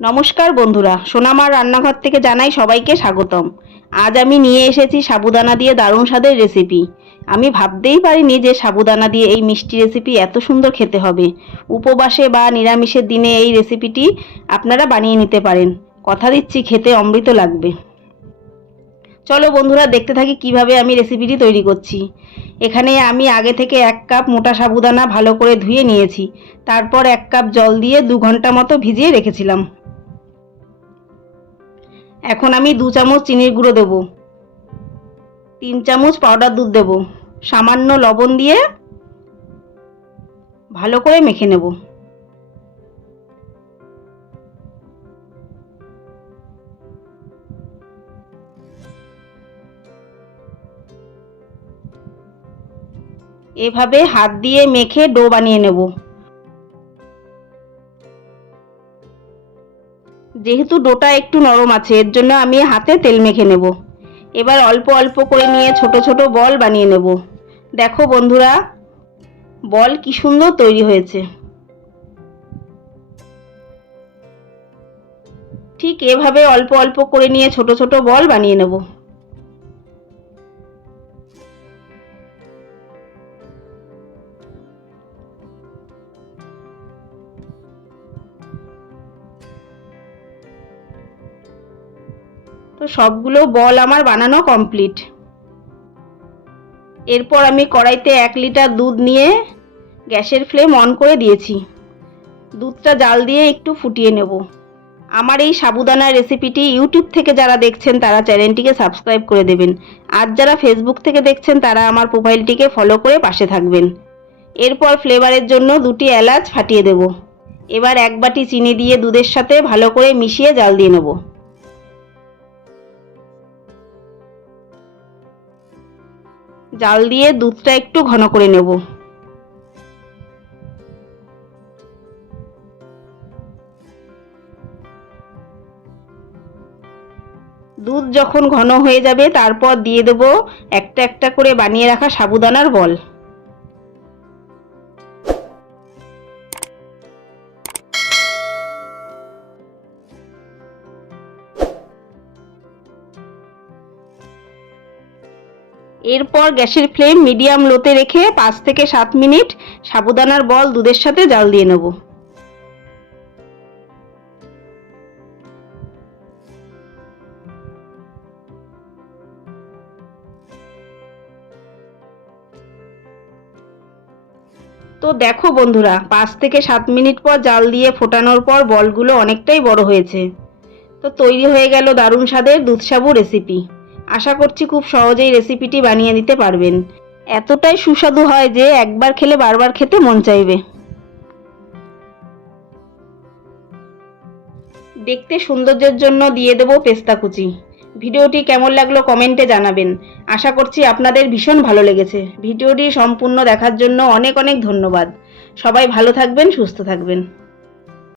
নমস্কার বন্ধুরা, সোনামার রান্নাঘর থেকে জানাই সবাইকে স্বাগতম। আজ আমি নিয়ে এসেছি সাবুদানা দিয়ে দারুণ স্বাদের রেসিপি আমি ভাবতেই পারিনি যে সাবুদানা দিয়ে এই মিষ্টি রেসিপি এত সুন্দর খেতে হবে। উপবাসে বা নিরামিষের দিনে এই রেসিপিটি আপনারা বানিয়ে নিতে পারেন। কথা দিচ্ছি, খেতে অমৃত লাগবে। চলো বন্ধুরা, দেখতে থাকি কীভাবে আমি রেসিপিটি তৈরি করছি। এখানে আমি আগে থেকে এক কাপ মোটা সাবুদানা ভালো করে ধুয়ে নিয়েছি। তারপর এক কাপ জল দিয়ে দু ঘণ্টা মতো ভিজিয়ে রেখেছিলাম। এখন আমি দু চামচ চিনির গুঁড়ো দেব। তিন চামচ পাউডার দুধ দেব। সামান্য লবণ দিয়ে ভালো করে মেখে নেব। এভাবে হাত দিয়ে মেখে ডো বানিয়ে নেব। যেহেতু ডোটা একটু নরম আছে, এর জন্য আমি হাতে তেল মেখে নেব। এবার অল্প অল্প করে নিয়ে ছোট ছোট বল বানিয়ে নেব। দেখো বন্ধুরা, বল কি সুন্দর তৈরি হয়েছে। ঠিক এভাবে অল্প অল্প করে নিয়ে ছোট ছোট বল বানিয়ে নেব। তো সবগুলো বল আমার বানানো কমপ্লিট এরপর আমি কড়াইতে এক লিটার দুধ নিয়ে গ্যাসের ফ্লেম অন করে দিয়েছি। দুধটা জাল দিয়ে একটু ফুটিয়ে নেব। আমার এই সাবুদানার রেসিপিটি ইউটিউব থেকে যারা দেখছেন, তারা চ্যানেলটিকে সাবস্ক্রাইব করে দেবেন। আর যারা ফেসবুক থেকে দেখছেন, তারা আমার প্রোফাইলটিকে ফলো করে পাশে থাকবেন। এরপর ফ্লেভারের জন্য দুটি এলাচ ফাটিয়ে দেব। এবার এক বাটি চিনি দিয়ে দুধের সাথে ভালো করে মিশিয়ে জাল দিয়ে নেব। জাল দিয়ে দুধটা একটু ঘন করে নেব। দুধ যখন ঘন হয়ে যাবে, তারপর দিয়ে দেব একটা একটা করে বানিয়ে রাখা সাবুদানার বল। এরপর গ্যাসের ফ্লেম মিডিয়াম লোতে রেখে পাঁচ থেকে সাত মিনিট সাবুদানার বল দুধের সাথে জাল দিয়ে নেব। তো দেখো বন্ধুরা, পাঁচ থেকে সাত মিনিট পর জাল দিয়ে ফোটানোর পর বলগুলো অনেকটাই বড় হয়েছে। তো তৈরি হয়ে গেল দারুণ স্বাদের দুধসাবু রেসিপি আশা করছি খুব সহজেই রেসিপিটি বানিয়ে নিতে পারবেন। এতটাই সুস্বাদু হয় যে একবার খেলে বারবার খেতে মন চাইবে। দেখতে সৌন্দর্যের জন্য দিয়ে দেবো পেস্তা কুচি। ভিডিওটি কেমন লাগল কমেন্টে জানাবেন। আশা করছি আপনাদের ভীষণ ভালো লেগেছে। ভিডিওটি সম্পূর্ণ দেখার জন্য অনেক অনেক ধন্যবাদ। সবাই ভালো থাকবেন, সুস্থ থাকবেন।